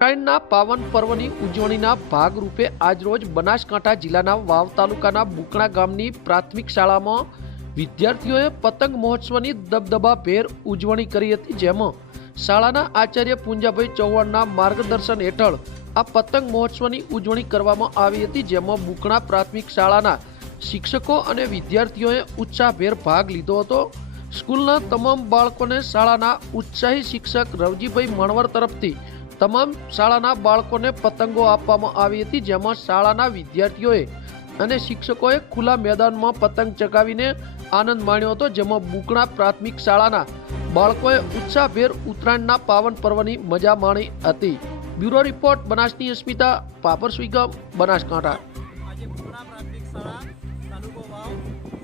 ઉત્તરાયણના પાવન પર્વની ઉજવણીના ભાગરૂપે આજરોજ બનાસકાંઠા જિલ્લાના વાવ તાલુકાના બુકણા ગામની પ્રાથમિક શાળામાં વિદ્યાર્થીઓએ પતંગ મહોત્સવની દબદબાભેર ઉજવણી કરી હતી, જેમાં શાળાના આચાર્ય પુંજાભાઈ ચૌહાણના માર્ગદર્શન હેઠળ આ પતંગ મહોત્સવની ઉજવણી કરવામાં આવી હતી, જેમાં બુકણા પ્રાથમિક શાળાના શિક્ષકો અને વિદ્યાર્થીઓએ ઉત્સાહભેર ભાગ લીધો હતો. સ્કૂલના તમામ બાળકોને શાળાના ઉત્સાહી શિક્ષક રવજીભાઈ મણવર તરફથી તમામ શાળાના બાળકોને પતંગો આપવામાં આવી હતી, જેમાં શાળાના વિદ્યાર્થીઓએ અને શિક્ષકોએ ખુલ્લા મેદાનમાં પતંગ ચગાવીને આનંદ માણ્યો હતો, જેમાં બુકણા પ્રાથમિક શાળાના બાળકોએ ઉત્સાહભેર ઉત્તરાયણના પાવન પર્વની મજા માણી હતી. બ્યુરો રિપોર્ટ, બનાસની અસ્મિતા, પાપર સ્વીગમ બનાસકાંઠા.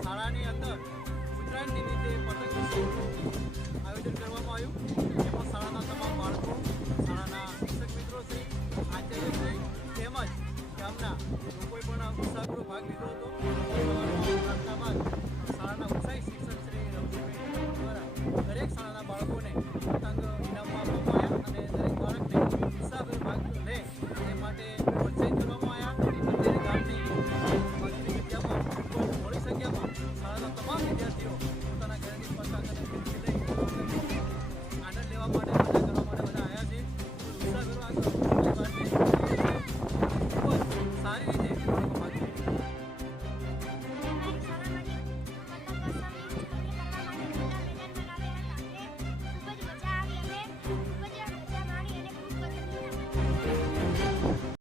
શાળાની અંદર આચાર્યશ્રી તેમજ ગામના લોકોએ પણ ઉત્સાહપૂર્વક ભાગ લીધો હતો બાદ શાળાના ઉત્સાહી શિક્ષક શ્રી રવજીભાઈ દ્વારા દરેક શાળાના બાળકોને આપવામાં આવ્યા અને દરેક બાળકને ઉત્સાહભેર તે માટે કરવામાં આવ્યા અને સંખ્યામાં શાળાના તમામ વિદ્યાર્થીઓ, પોતાના ઘરેની પતંગ અને આનંદ લેવા માટે